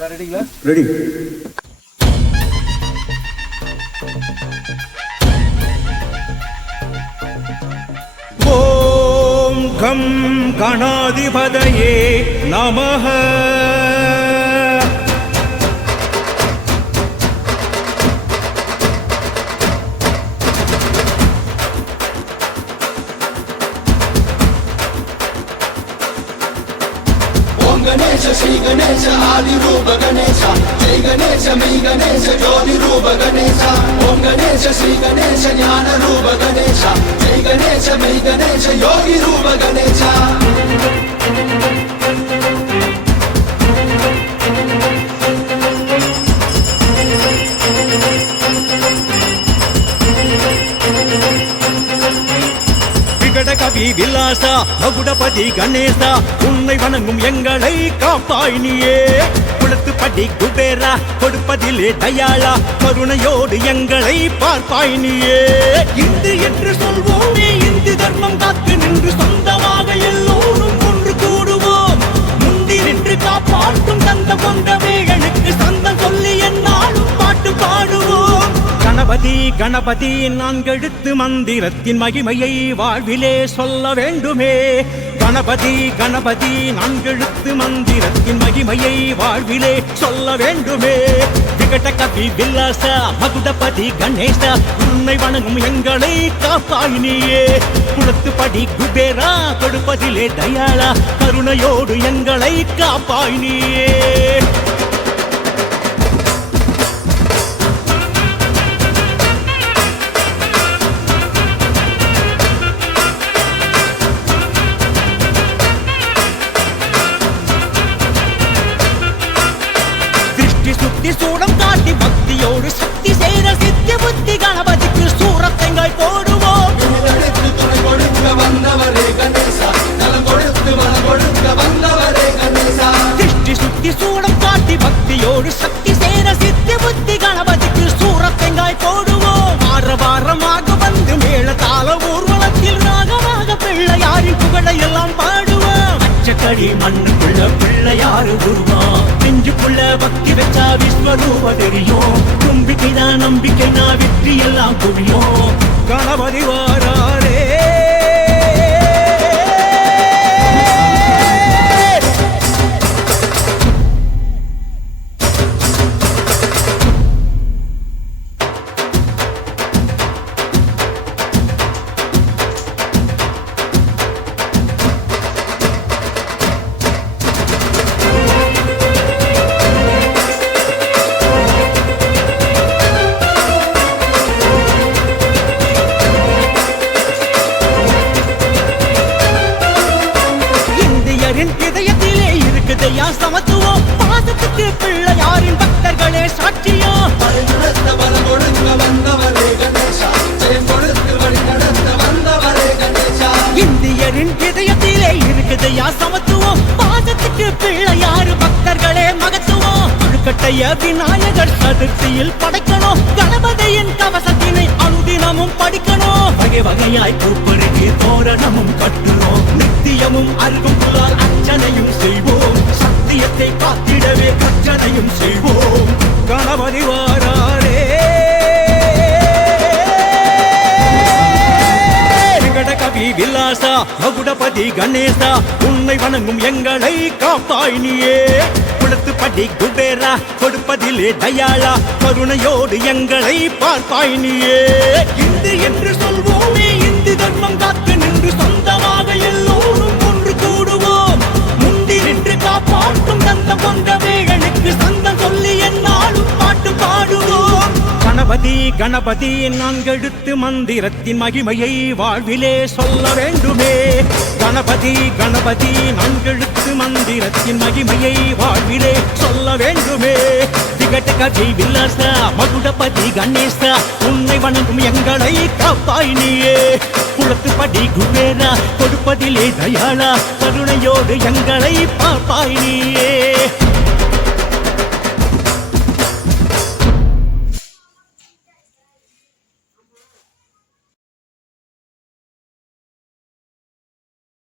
ரெடிங்களா? Ready. ஓம் come கணாதிபதயே நமஹ. गणेश श्री गणेश आदि रूप गणेश जय गणेश मी गणेश ज्योति रूप गणेश ओम गणेश श्री गणेश ज्ञान रूप गणेश जय गणेश मी गणेश योगी रूप गणेश கவி விலாச மகுடபதி கணேச உன்னை வணங்கும் எங்களை காப்பாய் நீயே. குளத்துப்படி குபேரா கொடுப்பதிலே தயாளா கருணையோடு எங்களை பார்ப்பாய் நீயே. இந்து என்று சொல்வோமே இந்து தர்மம் காத்து நின்று சொந்தமாக எல்லோரும் ஒன்று கூடுவோம். முந்தி நின்று காப்பாற்றும் தந்த கொண்ட வேகனுக்கு சந்தம் சொல்லி என்னாலும் பாட்டு பாடுவோம். கணபதி கணபதி நான்கெழுத்து மந்திரத்தின் மகிமையை வாழ்விலே சொல்ல வேண்டுமே. கணபதி கணபதி நான்கெழுத்து மந்திரத்தின் மகிமையை வாழ்விலே சொல்ல வேண்டுமே. விகட கவி வில்லாச மகுடபதி கணேச உன்னை வணங்கும் எங்களை காப்பாய் நீயே. குளத்துப்படி குபேரா கொடுப்பதிலே தயாளா கருணையோடு எங்களை காப்பாய் நீயே. சுத்தி சூடம் காட்டி பக்தியோடு சக்தி சேர சித்தி புத்தி கணபதிக்கு சூரத்தெங்காய் போடுவோம். துணை கொடுக்க வந்தவரே கணேசா நலம் கொடுத்து மனம் கொடுக்க வந்தவரே கணேசா. திருஷ்டி சுத்தி சூடம் காட்டி பக்தியோடு சக்தி சேர சித்தி புத்தி கணபதிக்கு சூரத்தெங்காய் போடுவோம். வார வாரமாக வந்து மேள தாள ஊர்வலத்தில் ராகமாக பிள்ளையாரின் புகழை எல்லாம் பாடுவோம். அச்சக்கடி மண்ணுக்குள்ள பிள்ளையாறு உருவம் நெஞ்சுக்குள்ள பக்தி வச்சா விஸ்வரூப தெரியும். தும்பிக்கைதான் நம்பிக்கை நான் வெற்றி எல்லாம் புரியும். கணபதி வாராரே இதயத்திலே இருக்குதையா சமத்துவம். பாசத்துக்கு பிள்ளையாரின் பக்தர்களே சாட்சியம். பலம் கொடுக்க வந்தவரே கணேசா ஜெயம் கொடுத்து வழி நடத்த வந்தவரே கணேசா. இந்தியரின் இதயத்திலே இருக்குதையா சமத்துவம். பாசத்துக்கு பிள்ளையாரு பக்தர்களே மகத்துவம். அழுக்கட்டைய விநாயகர் சதுர்த்தியில் படைக்கணும். கணபதியின் கவசத்தினை அனுதினமும் படிக்கணும். வகை வகையாய் பூப்பருகி தோரணமும் கட்டுறோம். நித்தியமும் அருகும் புலால் அர்ச்சனையும் செய்வோம். சத்தியத்தை காத்திடவே கர்ச்சனையும் செய்வோம். கணபதி வாராரே கவி விலாச மகுடபதி கணேச உன்னை வணங்கும் எங்களை காப்பாய் நீயே. குளத்துப்படி குபேரா கொடுப்பதிலே தயாளா கருணையோடு எங்களை பார்ப்பாய் நீயே. இந்து என்று சொல்வோமே இந்து தர்மம் காத்து நின்று சொந்தமாக எல்லோரும் ஒன்று கூடுவோம். முந்தி நின்று காப்பாற்றும் தந்தம் கொண்ட வேகனுக்கு சந்தம் சொல்லி என்னாலும் பாட்டு பாடுவோம். கணபதி கணபதி நான்கெழுத்து மந்திரத்தின் மகிமையை வாழ்விலே சொல்ல வேண்டுமே. கணபதி கணபதி நான்கெழுத்து மந்திரத்தின் மகிமையை வாழ்விலே சொல்ல வேண்டுமே. விகட கவி வில்லாச மகுடபதி கணேச உன்னை வணங்கும் எங்களை காப்பாய் நீயே. குளத்துப்படி குபேரா கொடுப்பதிலே தயாளா கருணையோடு எங்களை பாப்பாய் நீயே.